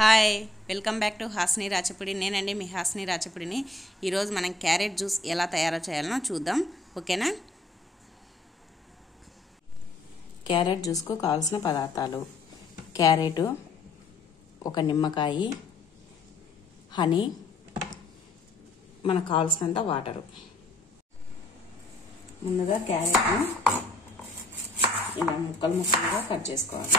Hi welcome back to Hasni Rachapudi. నేనండి మీ హాస్ని రాచపుడిని. ఈరోజు మనం క్యారెట్ జ్యూస్ ఎలా తయారు చేయాలనో చూద్దాం, ఓకేనా? క్యారెట్ జ్యూస్కు కావాల్సిన పదార్థాలు: క్యారెట్, ఒక నిమ్మకాయ, హనీ, మనకు కావాల్సినంత వాటరు. ముందుగా క్యారెట్ను ఇలా ముక్కలు ముక్కలుగా కట్ చేసుకోవాలి.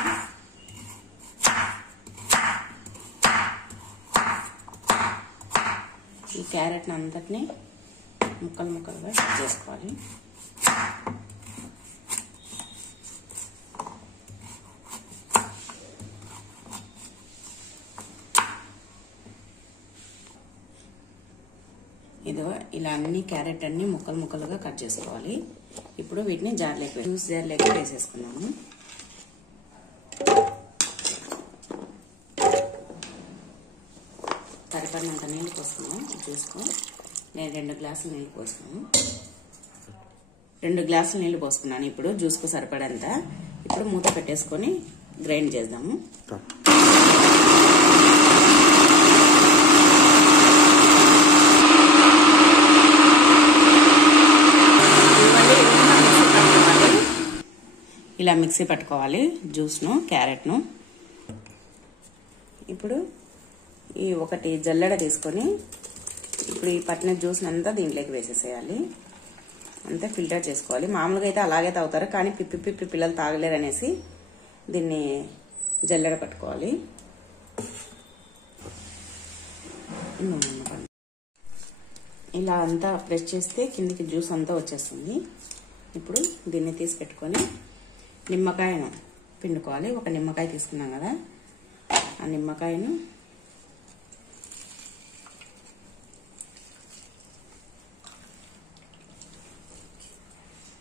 ఈ క్యారెట్ అంతటిని ముక్కలు ముక్కలుగా కట్ చేసుకోవాలి. ఇదిగో ఇలా అన్ని క్యారెట్ అన్ని ముక్కలు ముక్కలుగా కట్ చేసుకోవాలి. ఇప్పుడు వీటిని జ్యూస్ జార్లోకి వేసేసుకున్నాము. సరిపడినంత నీళ్ళు పోసుకున్నాం. జ్యూస్కు నేను 2 గ్లాసులు నీళ్ళు పోసుకున్నాను. 2 గ్లాసులు నీళ్ళు పోసుకున్నాను. ఇప్పుడు జ్యూస్కు సరిపడంత. ఇప్పుడు మూత పెట్టేసుకొని గ్రైండ్ చేద్దాము. ఇలా మిక్సీ పట్టుకోవాలి జ్యూస్ను, క్యారెట్ను. ఇప్పుడు ఈ ఒకటి జల్లెడ తీసుకొని ఇప్పుడు ఈ పట్టిన జ్యూస్ని అంతా దీంట్లోకి వేసేసేయాలి. అంతే ఫిల్టర్ చేసుకోవాలి. మామూలుగా అయితే అలాగే తాగుతారు, కానీ పిప్పి పిల్లలు తాగలేరు అనేసి దీన్ని జల్లెడ పట్టుకోవాలి. ఇలా అంతా ప్రెస్ చేస్తే కిందికి జ్యూస్ అంతా వచ్చేస్తుంది. ఇప్పుడు దీన్ని తీసి పెట్టుకొని నిమ్మకాయను పిండుకోవాలి. ఒక నిమ్మకాయ తీసుకున్నాం కదా, ఆ నిమ్మకాయను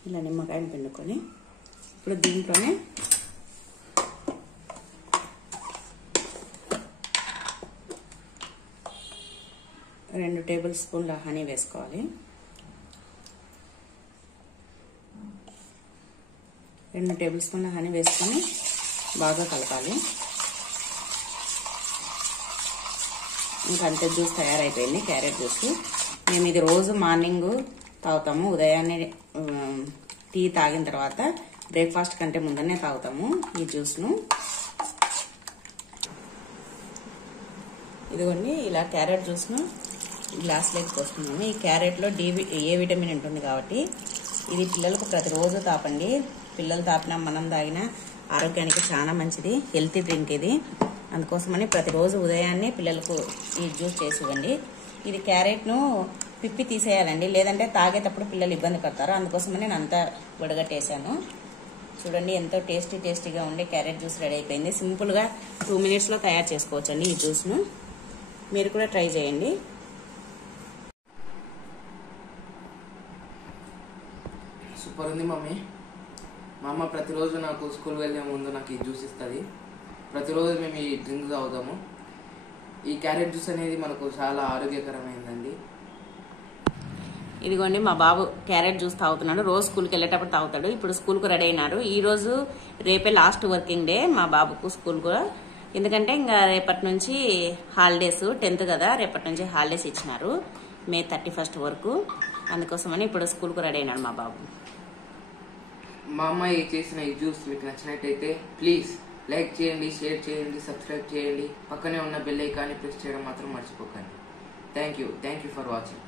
ఇలా నిమ్మకాయను పిండుకొని ఇప్పుడు దీంట్లోనే రెండు టేబుల్ స్పూన్ల హనీ వేసుకోవాలి. 2 టేబుల్ స్పూన్ల హనీ వేసుకొని బాగా కలపాలి. ఇంకా అంతే, జ్యూస్ తయారైపోయింది, క్యారెట్ జ్యూస్. మేము ఇది రోజు మార్నింగ్ తాగుతాము. ఉదయాన్నే టీ తాగిన తర్వాత బ్రేక్ఫాస్ట్ కంటే ముందనే తాగుతాము ఈ జ్యూస్ను. ఇదిగోండి, ఇలా క్యారెట్ జ్యూస్ను గ్లాస్లోకి పోస్తున్నాము. ఈ క్యారెట్లో ఏ విటమిన్ ఉంటుంది కాబట్టి ఇది పిల్లలకు ప్రతిరోజు తాపండి. పిల్లలు తాపినా మనం తాగినా ఆరోగ్యానికి చాలా మంచిది, హెల్తీ డ్రింక్ ఇది. అందుకోసమని ప్రతిరోజు ఉదయాన్నే పిల్లలకు ఈ జ్యూస్ చేసి ఇవ్వండి. ఇది క్యారెట్ను పిప్పి తీసేయాలండి, లేదంటే తాగేటప్పుడు పిల్లలు ఇబ్బంది పడతారు. అందుకోసమని నేను అంతా వడగట్టేసాను. చూడండి, ఎంతో టేస్టీగా ఉండే క్యారెట్ జ్యూస్ రెడీ అయిపోయింది. సింపుల్గా 2 మినిట్స్లో తయారు చేసుకోవచ్చండి ఈ జ్యూస్ను. మీరు కూడా ట్రై చేయండి. సూపర్ ఉంది మమ్మీ. మా అమ్మ ప్రతిరోజు నాకు స్కూల్ వెళ్ళే ముందు నాకు ఈ జ్యూస్ ఇస్తుంది. ప్రతిరోజు మేము ఈ డ్రింక్ తాగుతాము. ఈ క్యారెట్ జ్యూస్ అనేది మనకు చాలా ఆరోగ్యకరమైందండి. ఇదిగోండి, మా బాబు క్యారెట్ జ్యూస్ తాగుతున్నాడు. రోజు స్కూల్కి వెళ్ళేటప్పుడు తాగుతాడు. ఇప్పుడు స్కూల్కు రెడీ అయినారు. ఈరోజు రేపే లాస్ట్ వర్కింగ్ డే మా బాబుకు స్కూల్ కూడా. ఎందుకంటే ఇంకా రేపటి నుంచి హాలిడేస్, 10th కదా, రేపటి నుంచి హాలిడేస్ ఇచ్చినారు May 31st వరకు. అందుకోసమని ఇప్పుడు స్కూల్కు రెడీ అయినాడు మా బాబు. మా అమ్మాయి చేసిన ఈ జ్యూస్ మీకు నచ్చినట్టయితే ప్లీజ్ లైక్ చేయండి, షేర్ చేయండి, సబ్స్క్రైబ్ చేయండి. పక్కనే ఉన్న బెల్ ఐకాన్ని ప్రెస్ చేయడం మాత్రం మర్చిపోకండి. Thank you for watching.